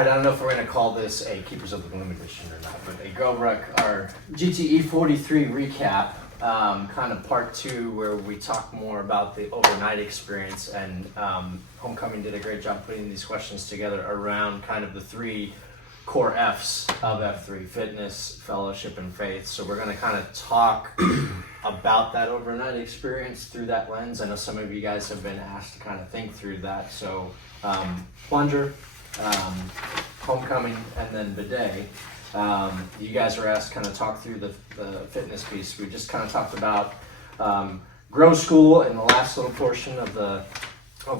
right, I don't know if we're going to call this a Keepers of the Gloom edition or not, but a GROWRUCK, our GTE-43 recap, kind of part 2, where we talk more about the overnight experience, and Homecoming did a great job putting these questions together around kind of the 3 core F's of F3: fitness, fellowship, and faith. So we're going to kind of talk about that overnight experience through that lens. I know some of you guys have been asked to kind of think through that. So plunger, Homecoming, and then Bidet. You guys were asked to kind of talk through the fitness piece. We just kind of talked about Grow School in the last little portion of the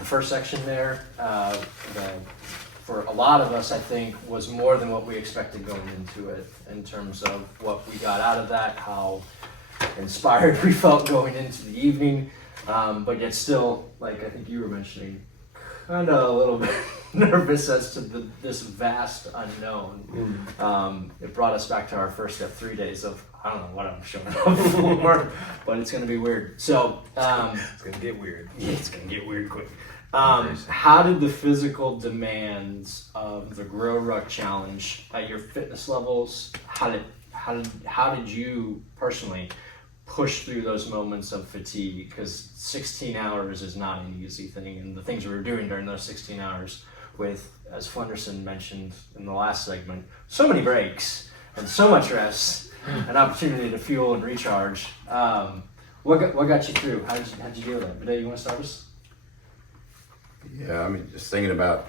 first section there. For a lot of us, I think, was more than what we expected going into it in terms of what we got out of that, how inspired we felt going into the evening, but yet still, like I think you were mentioning, kind of a little bit nervous as to this vast unknown. It brought us back to our first F3 days of, I don't know what I'm showing up for, but it's going to be weird. So it's going to get weird. Yeah, it's going to get weird quick. How did the physical demands of the GROWRUCK challenge at your fitness levels? How did you personally push through those moments of fatigue? Because 16 hours is not an easy thing, and the things we were doing during those 16 hours, with, as Flenderson mentioned in the last segment, so many breaks and so much rest, an opportunity to fuel and recharge. What got you through? How'd you deal with that? Bidet, you want to start us? Yeah, I mean, just thinking about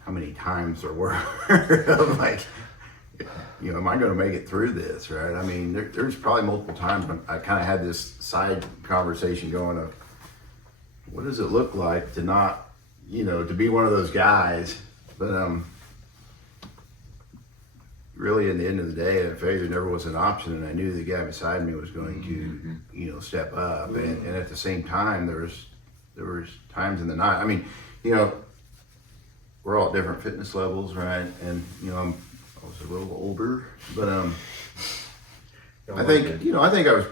how many times there were of like, am I going to make it through this, right? I mean, there's probably multiple times when I kind of had this side conversation going of, what does it look like to not, to be one of those guys? But really, in the end of the day, failure never was an option, and I knew the guy beside me was going to, step up. And at the same time, there was times in the night. I mean, we're all at different fitness levels, right? And I was a little older, but I think I was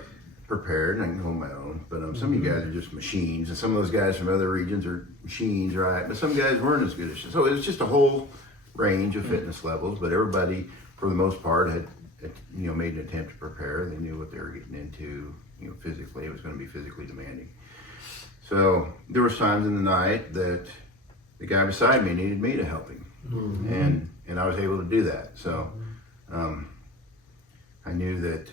prepared and I can hold my own. But some of you guys are just machines, and some of those guys from other regions are machines, right? But some guys weren't as good as you. So it was just a whole range of fitness levels. But everybody, for the most part, had made an attempt to prepare. They knew what they were getting into. Physically, it was going to be physically demanding. So there was times in the night that the guy beside me needed me to help him, and I was able to do that. So I knew that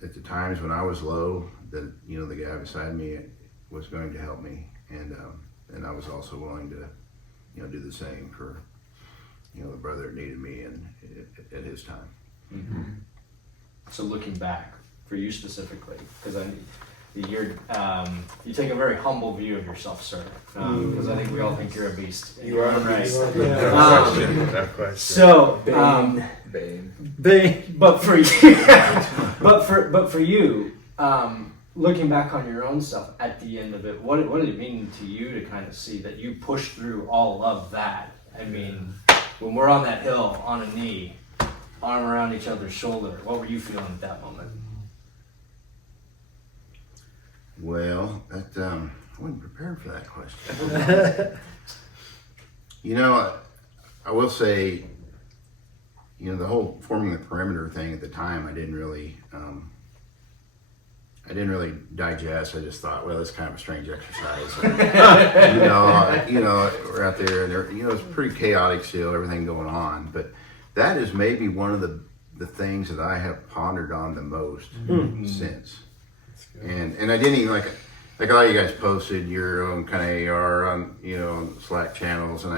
at the times when I was low, that the guy beside me was going to help me, and I was also willing to do the same for the brother that needed me at his time. Mm-hmm. So looking back for you specifically, because you take a very humble view of yourself, sir. Because I think we all think you're a beast. You are right. No question. So, Bane. But for you, but for you, looking back on your own stuff at the end of it, what did it mean to you to kind of see that you pushed through all of that? I mean, when we're on that hill on a knee, arm around each other's shoulder, what were you feeling at that moment? Well, I wasn't prepared for that question. I will say, the whole forming the perimeter thing at the time, I didn't really digest. I just thought, well, it's kind of a strange exercise. We're out there, and it's pretty chaotic still, everything going on. But that is maybe one of the things that I have pondered on the most since. And I didn't even like a lot of you guys posted your own kind of AR on Slack channels, and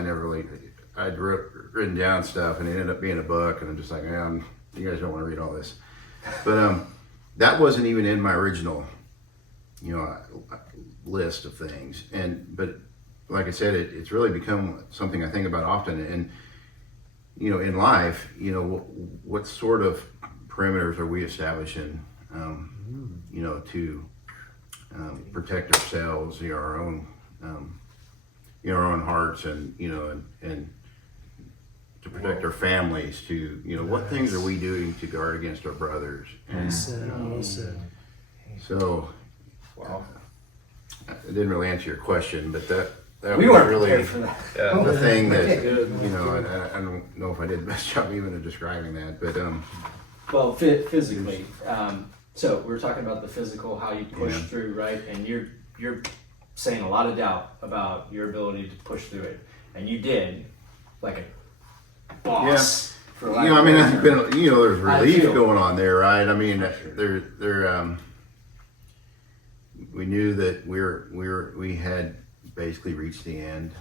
I'd written down stuff, and it ended up being a book, and I'm just like, man, you guys don't want to read all this. But that wasn't even in my original list of things. But like I said, it's really become something I think about often. And in life, what sort of perimeters are we establishing? To protect ourselves, our own hearts, and and to protect our families. To what things are we doing to guard against our brothers? So, wow, I didn't really answer your question, but that We was weren't really prepared for that. Yeah. the thing that, Good. you know, I don't know if I did the best job even of describing that, but, Well, physically, so we were talking about the physical, how you push Yeah. through, right? And you're saying a lot of doubt about your ability to push through it, and you did, like a boss. For you lack know, I of mean, a there's better term. been, you know, there's I relief feel- going on there, right? I mean, we knew that we had basically reached the end,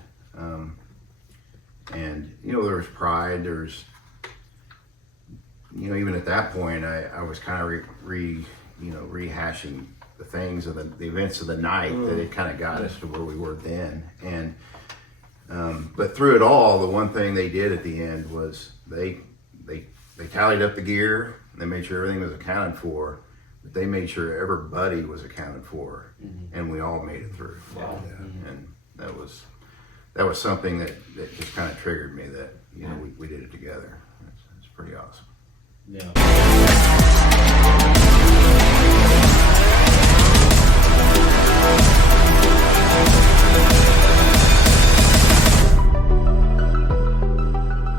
and you know, there was pride. There's, you know, even at that point, I was kind of rehashing the things of the events of the night that it kind of got us to where we were then, and but through it all, the one thing they did at the end was they tallied up the gear. They made sure everything was accounted for. But they made sure everybody was accounted for, and we all made it through. Wow. And that was something that just kind of triggered me that, you know, we did it together. It's pretty awesome. Yeah.